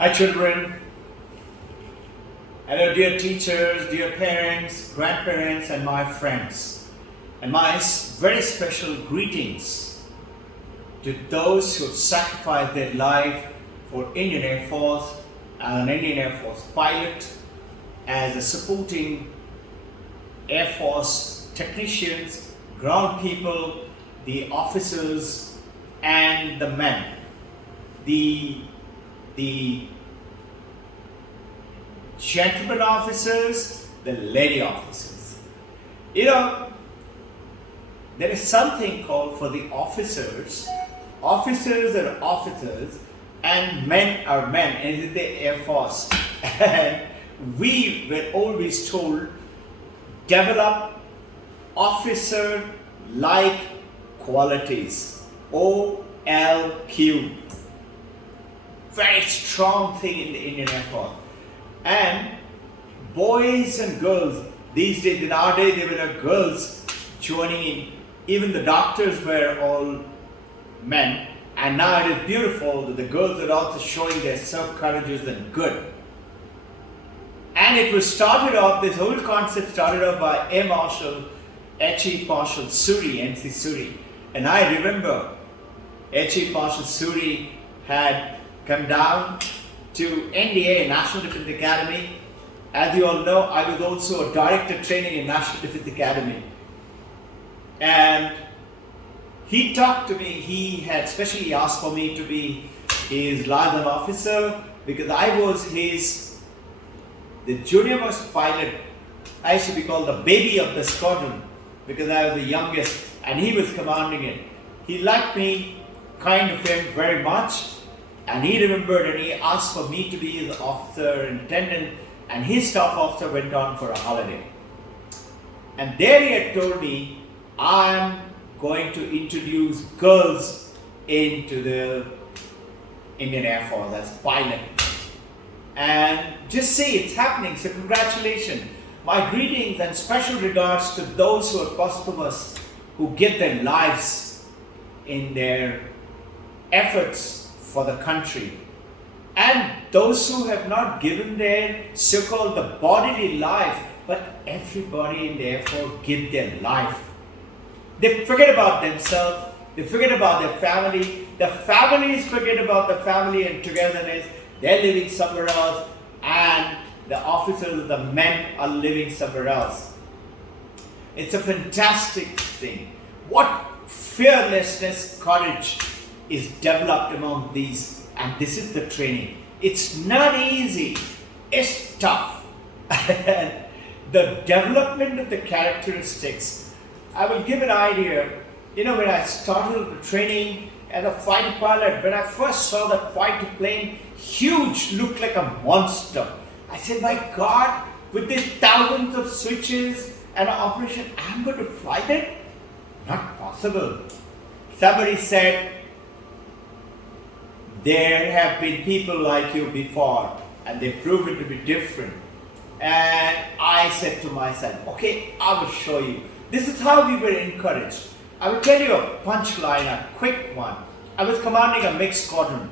Hi children, hello dear teachers, dear parents, grandparents and my friends, and my very special greetings to those who have sacrificed their life for Indian Air Force and an Indian Air Force pilot, as a supporting Air Force technicians, ground people, the officers and the men, the gentlemen officers, the lady officers. You know, there is something called for the officers. Officers are officers and men are men, and in the Air Force. And we were always told, develop officer-like qualities, OLQ. Very strong thing in the Indian Air Force. And boys and girls, these days, in our day, there were no girls joining in. Even the doctors were all men. And now it is beautiful that the girls are also showing their self-courageous and good. And it was started off, this whole concept started off by Air Chief Marshal Suri, NC Suri. And I remember Air Chief Marshal Suri had come down to NDA, National Defense Academy. As you all know, I was also a director training in National Defense Academy. And he talked to me, he had specially asked for me to be his liaison officer because I was the junior most pilot. I used to be called the baby of the squadron because I was the youngest and he was commanding it. He liked me, kind of him very much. And he remembered and he asked for me to be his officer intendant, and his staff officer went on for a holiday. And there he had told me, I'm going to introduce girls into the Indian Air Force as pilot. And just see, it's happening, so congratulations. My greetings and special regards to those who are customers who give their lives in their efforts for the country, and those who have not given their so-called the bodily life, but everybody in the Air Force give their life. They forget about themselves, they forget about their family, the families forget about the family and togetherness, they're living somewhere else, and the officers, the men are living somewhere else. It's a fantastic thing. What fearlessness, courage is developed among these, and this is the training. It's not easy, it's tough. The development of the characteristics, I will give an idea. You know, when I started the training as a fighter pilot, when I first saw that fighter plane, huge, looked like a monster. I said, my God, with these thousands of switches and an operation, I'm going to fly that? Not possible. Somebody said, there have been people like you before and they've proven to be different. And I said to myself, okay, I will show you. This is how we were encouraged. I will tell you a punchline, a quick one. I was commanding a mixed squadron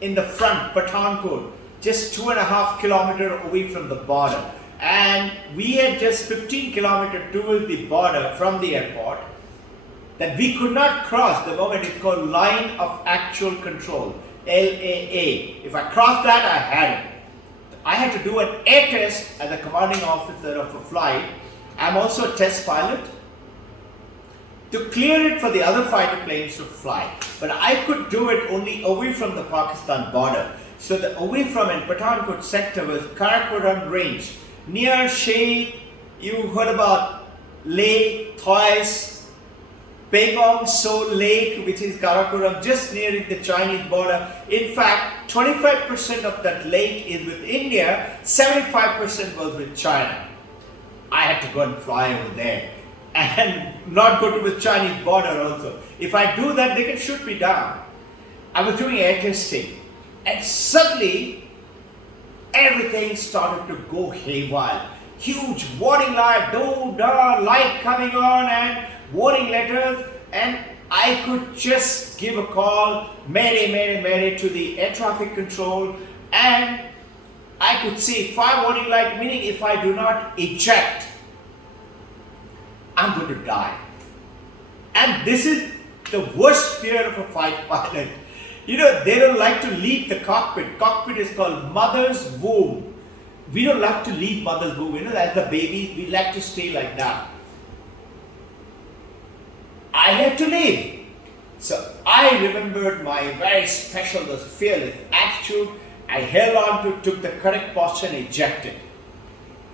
in the front, Pathankot, just 2.5 kilometers away from the border. And we had just 15 kilometers towards the border from the airport that we could not cross. The moment it's called line of actual control, LAA. If I crossed that, I had it. I had to do an air test as a commanding officer of a flight. I'm also a test pilot to clear it for the other fighter planes to fly. But I could do it only away from the Pakistan border. So the away from in Pathankot sector was Karakoram range. Near Sheikh, you heard about Lake, Thois, Pengong So Lake, which is Karakoram, just near the Chinese border. In fact, 25% of that lake is with India, 75% was with China. I had to go and fly over there and not go to the Chinese border also. If I do that, they can shoot me down. I was doing air testing and suddenly everything started to go haywire. Huge warning light, light coming on and warning letters, and I could just give a call, Mayday, Mayday, Mayday to the air traffic control, And I could see fire warning light, meaning if I do not eject, I'm going to die. And this is the worst fear of a fighter pilot. You know, they don't like to leave the cockpit. Cockpit is called mother's womb. We don't like to leave mother's womb. You know, as the babies, we like to stay like that. I had to leave. So I remembered my very special, this fearless attitude. I held on to, took the correct posture and ejected.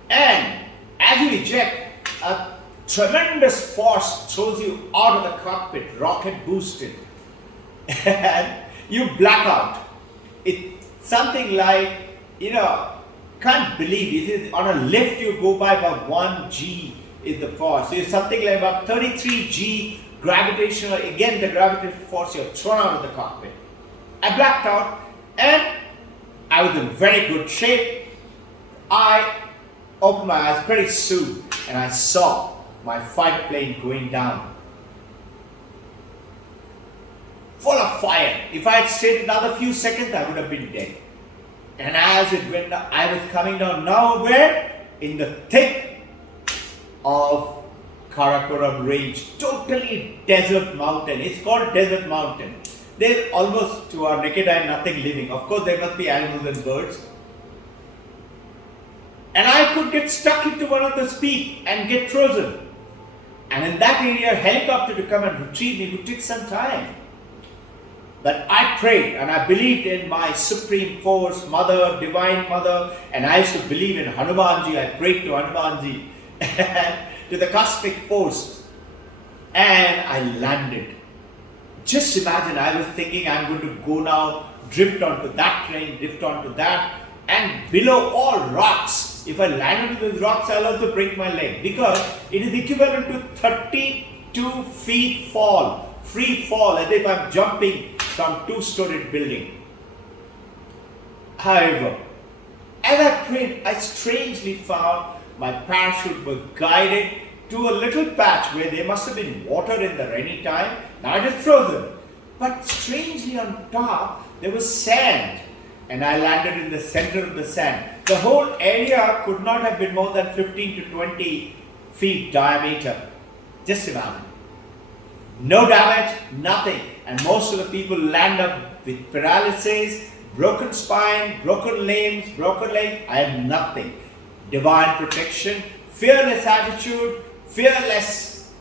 And as you eject, a tremendous force throws you out of the cockpit, rocket boosted. And you black out. It's something like, you know, can't believe it is on a lift you go by about 1 G is the force. So it's something like about 33 G gravitational, again the gravitational force, you're thrown out of the cockpit. I blacked out and I was in very good shape. I opened my eyes pretty soon and I saw my fighter plane going down. Full of fire. If I had stayed another few seconds, I would have been dead. And as it went down, I was coming down now where? In the thick of Karakoram range, totally desert mountain. It's called desert mountain. There's almost to our naked eye nothing living. Of course, there must be animals and birds. And I could get stuck into one of the peaks and get frozen. And in that area, a helicopter to come and retrieve me would take some time. But I prayed and I believed in my supreme force, mother, divine mother, and I used to believe in Hanumanji. I prayed to Hanumanji, to the cosmic force, and I landed. Just imagine, I was thinking I'm going to go now, drift onto that plane, drift onto that, and below all rocks. If I land into those rocks, I'll also break my leg because it is equivalent to 32 feet fall, free fall, as if I'm jumping from two-storied building. However, as I prayed, I strangely found my parachute was guided to a little patch where there must have been water in the rainy time. Now it is frozen. But strangely on top, there was sand. And I landed in the center of the sand. The whole area could not have been more than 15 to 20 feet diameter. Just imagine. No damage, nothing. And most of the people land up with paralysis, broken spine, broken limbs, broken leg. I had nothing. Divine protection, fearless attitude, fearless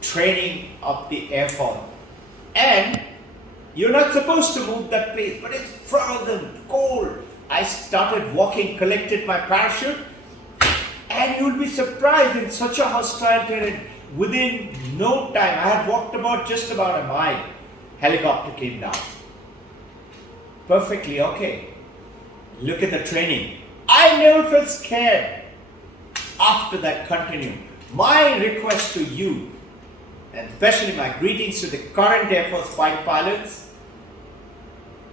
training of the Air Force. And you're not supposed to move that place, but it's frozen, cold. I started walking, collected my parachute, and you'll be surprised in such a hostile terrain. Within no time, I had walked just about a mile. Helicopter came down. Perfectly okay. Look at the training. I never felt scared. After that, continue. My request to you, and especially my greetings to the current Air Force fighter pilots,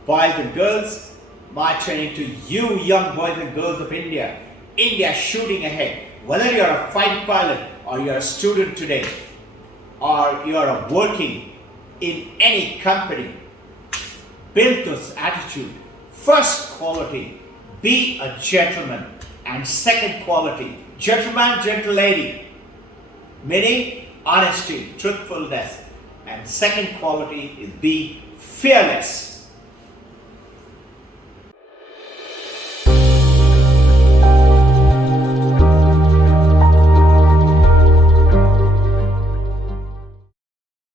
boys and girls, my training to you young boys and girls of India. India shooting ahead. Whether you're a fighter pilot or you're a student today or you're working in any company, build this attitude. First quality, be a gentleman. And second quality, gentleman, gentle lady. Meaning honesty, truthfulness. And second quality is be fearless.